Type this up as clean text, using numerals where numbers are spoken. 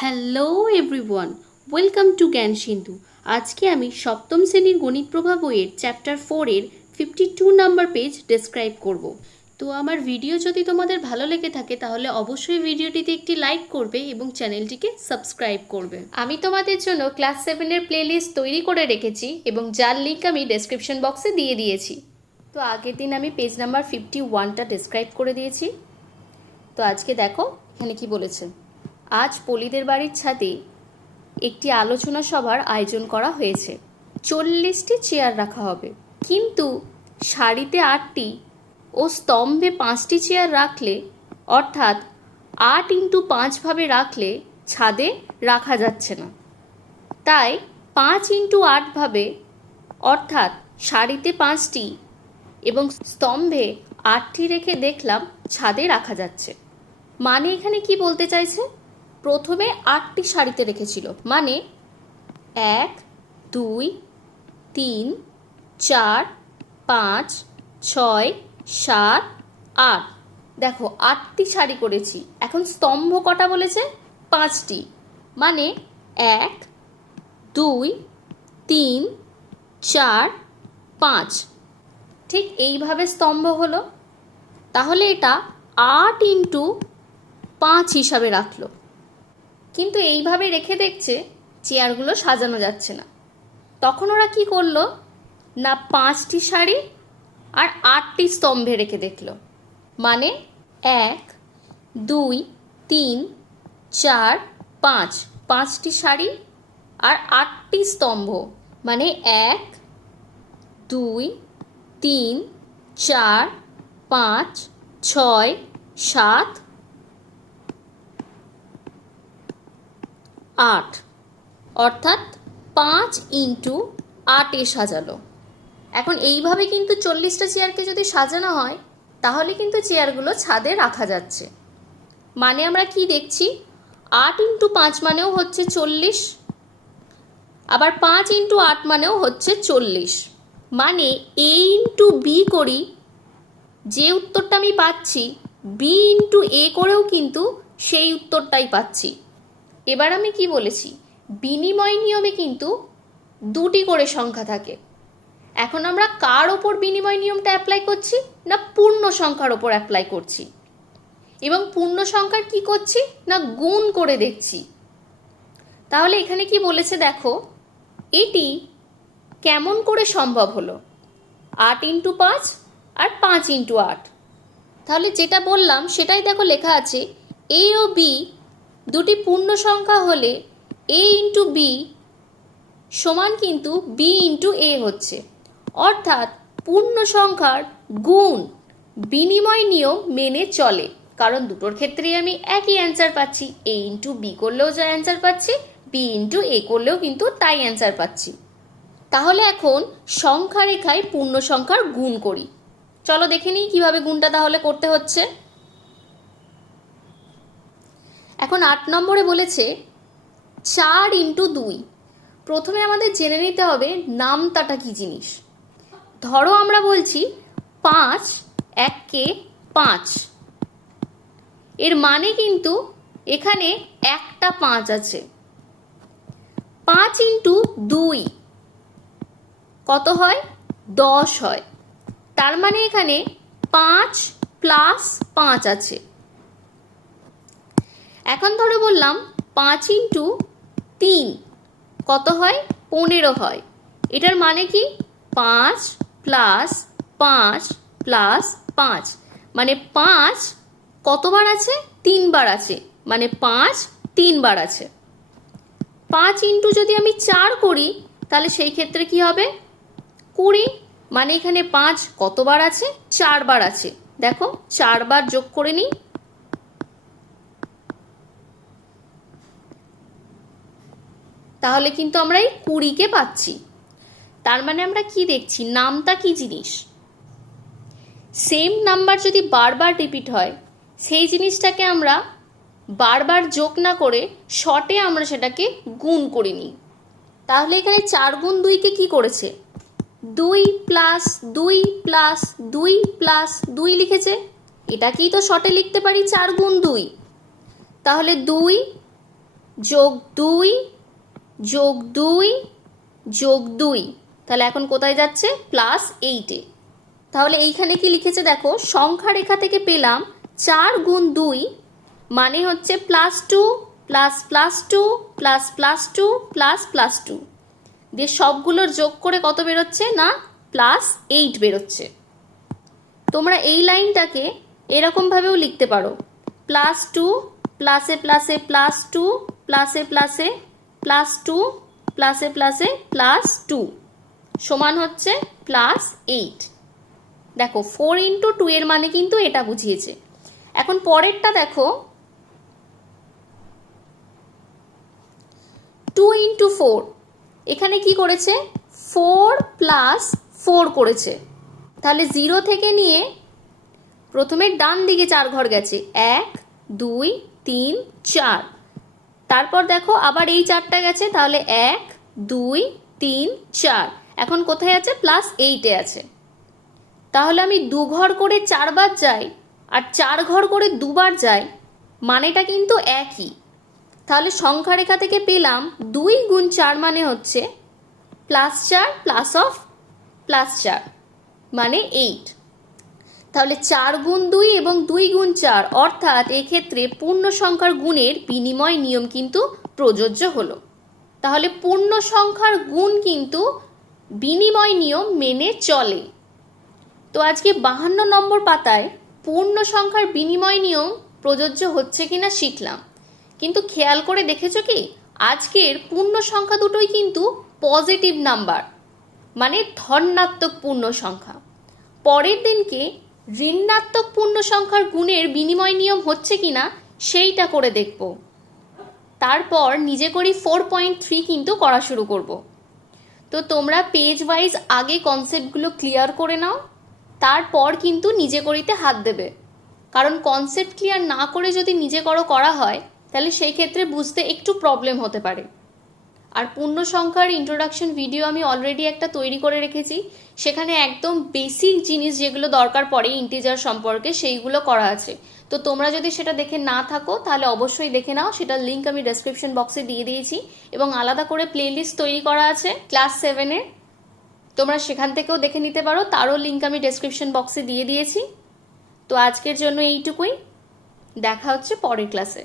Hello everyone, welcome to জ্ঞান সিন্ধু। আজকে আমি সপ্তম শ্রেণীর গণিত প্রভা বইয়ের চ্যাপ্টার 4-এর 52 নাম্বার পেজ ডেসক্রাইব করব। তো আমার ভিডিও যদি তোমাদের ভালো লেগে থাকে তাহলে অবশ্যই ভিডিওটিতে একটি লাইক করবে এবং চ্যানেলটিকে সাবস্ক্রাইব করবে। আমি তোমাদের জন্য ক্লাস 7-এর প্লেলিস্ট তৈরি করে রেখেছি এবং যার লিঙ্ক আমি ডেসক্রিপশন বক্সে দিয়ে দিয়েছি। তো আগের দিন আমি পেজ নাম্বার 51টা ডেসক্রাইব করে দিয়েছি। তো আজকে দেখো এখানে কি বলেছে। আজ পলিদের বাড়ির ছাদে একটি আলোচনা সভার আয়োজন করা হয়েছে। 40টি চেয়ার রাখা হবে, কিন্তু সারিতে 8টি ও স্তম্ভে 5টি চেয়ার রাখলে, অর্থাৎ 8x5 ভাবে রাখলে ছাদে রাখা যাচ্ছে না। তাই 5x8 ভাবে, অর্থাৎ সারিতে 5টি এবং স্তম্ভে 8টি রেখে দেখলাম ছাদে রাখা যাচ্ছে। মানে এখানে কি বলতে চাইছে, প্রথমে 8টি সারিতে রেখেছিল, মানে 1 2 3 4 5 6 7 8। দেখো 8টি সারি করেছি। এখন স্তম্ভ কটা বলেছে, 5টি, মানে 1 2 3 4 5। ঠিক এইভাবে স্তম্ভ হলো। তাহলে এটা 8x5 হিসাবে রাখলো। কিন্তু এইভাবে রেখে দেখছে চেয়ারগুলো সাজানো যাচ্ছে না। তখন ওরা কি করলো না, 5টি সারি আর 8টি স্তম্ভে রেখে দেখলো। মানে 1 2 3 4 5, 5টি সারি আর 8টি স্তম্ভ, মানে 1 2 3 4 5 6 7 8, অর্থাৎ 5x8 সাজালো। এখন এইভাবে কিন্তু 40টা চেয়ারকে যদি সাজানো হয় তাহলে কিন্তু চেয়ারগুলো ছাদে রাখা যাচ্ছে। মানে আমরা কি দেখছি, 8x5 মানেও হচ্ছে 40, আবার 5x8 মানেও হচ্ছে 40। মানে a ইন্টু বি করি, যে উত্তরটা আমি পাচ্ছি বি ইন্টু এ করেও কিন্তু সেই উত্তরটাই পাচ্ছি। এবার আমি কি বলেছি, বিনিময় নিয়মে কিন্তু 2টি করে সংখ্যা থাকে। এখন আমরা কার ওপর বিনিময় নিয়মটা অ্যাপ্লাই করছি না, পূর্ণ সংখ্যার ওপর অ্যাপ্লাই করছি। এবং পূর্ণ সংখ্যার কি করছি না, গুণ করে দেখছি। তাহলে এখানে কি বলেছে দেখো, এটি কেমন করে সম্ভব হলো, 8x5 আর 5x8। তাহলে যেটা বললাম সেটাই দেখো লেখা আছে, এ ও বি দুটি পূর্ণ সংখ্যা হলে a ইন্টু বি সমান কিন্তু b ইন্টু এ হচ্ছে। অর্থাৎ পূর্ণ সংখ্যার গুণ বিনিময় নিয়ম মেনে চলে, কারণ দুটোর ক্ষেত্রেই আমি একই অ্যান্সার পাচ্ছি। a ইন্টু বি করলেও যা অ্যান্সার পাচ্ছি, b ইন্টু এ করলেও কিন্তু তাই অ্যান্সার পাচ্ছি। তাহলে এখন সংখ্যা রেখায় পূর্ণ সংখ্যার গুণ করি। চলো দেখে নিই কিভাবে গুণটা তাহলে করতে হচ্ছে। এখন 8 নম্বরে বলেছে 4x2। প্রথমে আমাদের জেনে নিতে হবে নামতাটা কি জিনিস। ধরো আমরা বলছি 5 1 5, এর মানে কিন্তু এখানে একটা 5 আছে। 5x2 কত হয়, 10 হয়। তার মানে এখানে 5 + 5 আছে। এখন ধরো বললাম 5x3 কত হয়, 15 হয়। এটার মানে কি, 5 + 5 + 5, মানে 5 কতবার আছে, 3 বার আছে, মানে 5 3 বার আছে। 5 ইন্টু যদি আমি 4 করি তাহলে সেই ক্ষেত্রে কি হবে, 20, মানে এখানে 5 কতবার আছে, 4 বার আছে। দেখো 4 বার যোগ করে নিই, তাহলে কিন্তু আমরা এই 20কে পাচ্ছি। তার মানে আমরা কি দেখছি, নামতা কি জিনিস। সেম নাম্বার যদি বারবার রিপিট হয় সেই জিনিসটাকে আমরা বারবার যোগ না করে শর্টে আমরা সেটাকে গুণ করে নিই। তাহলে এখানে 4 গুণ 2কে কি করেছে, 2 + 2 + 2 + 2 লিখেছে। এটাকেই তো শর্টে লিখতে পারি 4 গুণ 2। তাহলে 2 যোগ 2 যোগ 2 যোগ 2, তাহলে এখন কোথায় যাচ্ছে? প্লাস 8-এ। তাহলে এইখানে কি লিখেছে দেখো, সংখ্যা রেখা থেকে পেলাম 4 গুণ 2 মানে হচ্ছে +2 প্লাস +2 প্লাস +2 প্লাস +2 দিয়ে সবগুলোর যোগ করে কত বেরোচ্ছে না +8 বেরোচ্ছে। তোমরা এই লাইনটাকে এরকমভাবেও লিখতে পারো, +2 প্লাসে প্লাসে +2 প্লাসে প্লাসে +2 প্লাসে প্লাসে +2 সমান হচ্ছে +8। দেখো 4 × 2 এর মানে কিন্তু এটা বুঝিয়েছে। এখন পরেরটা দেখো, 2 × 4, এখানে কি করেছে? 4 + 4 করেছে। তাহলে 0 থেকে নিয়ে প্রথমে ডান দিকে 4 ঘর গেছে, 1 2 3 4, তারপর দেখো আবার এই 4টা গেছে, তাহলে 1 2 3 4, এখন কোথায় আছে? +8-এ আছে। তাহলে আমি 2 ঘর করে 4 বার যাই আর 4 ঘর করে 2 বার যাই, মানেটা কিন্তু একই। তাহলে সংখ্যা রেখা থেকে পেলাম 2 গুণ 4 মানে হচ্ছে +4 +4 মানে 8। তাহলে 4 গুণ 2 এবং 2 গুণ 4, অর্থাৎ এক্ষেত্রে পূর্ণ সংখ্যার গুণের বিনিময় নিয়ম কিন্তু প্রযোজ্য হলো। তাহলে পূর্ণ সংখ্যার গুণ কিন্তু বিনিময় নিয়ম মেনে চলে। তো আজকে 52 নম্বর পাতায় পূর্ণ সংখ্যার বিনিময় নিয়ম প্রযোজ্য হচ্ছে কিনা শিখলাম। কিন্তু খেয়াল করে দেখেছো কি, আজকের পূর্ণ সংখ্যা দুটোই কিন্তু পজিটিভ নাম্বার, মানে ধনাত্মক পূর্ণ সংখ্যা। পরের দিনকে ঋণাত্মক পূর্ণ সংখ্যার গুণের বিনিময় নিয়ম হচ্ছে কিনা সেইটা করে দেখব। তারপর নিজে করি 4.3 কিন্তু করা শুরু করব। তো তোমরা পেজ ওয়াইজ আগে কনসেপ্টগুলো ক্লিয়ার করে নাও, তারপর কিন্তু নিজে করিতে হাত দেবে। কারণ কনসেপ্ট ক্লিয়ার না করে যদি নিজে করা হয়, তাহলে সেই ক্ষেত্রে বুঝতে একটু প্রবলেম হতে পারে। আর পূর্ণ সংখ্যার ইন্ট্রোডাকশন ভিডিও আমি অলরেডি একটা তৈরি করে রেখেছি, সেখানে একদম বেসিক জিনিস যেগুলো দরকার পড়ে ইন্টিজার সম্পর্কে সেইগুলো করা আছে। তো তোমরা যদি সেটা দেখে না থাকো তাহলে অবশ্যই দেখে নাও, সেটার লিঙ্ক আমি ডেসক্রিপশন বক্সে দিয়ে দিয়েছি এবং আলাদা করে প্লেলিস্ট তৈরি করা আছে ক্লাস 7-এর, তোমরা সেখান থেকেও দেখে নিতে পারো, তারও লিঙ্ক আমি ডেসক্রিপশন বক্সে দিয়ে দিয়েছি। তো আজকের জন্য এইটুকুই, দেখা হচ্ছে পরের ক্লাসে।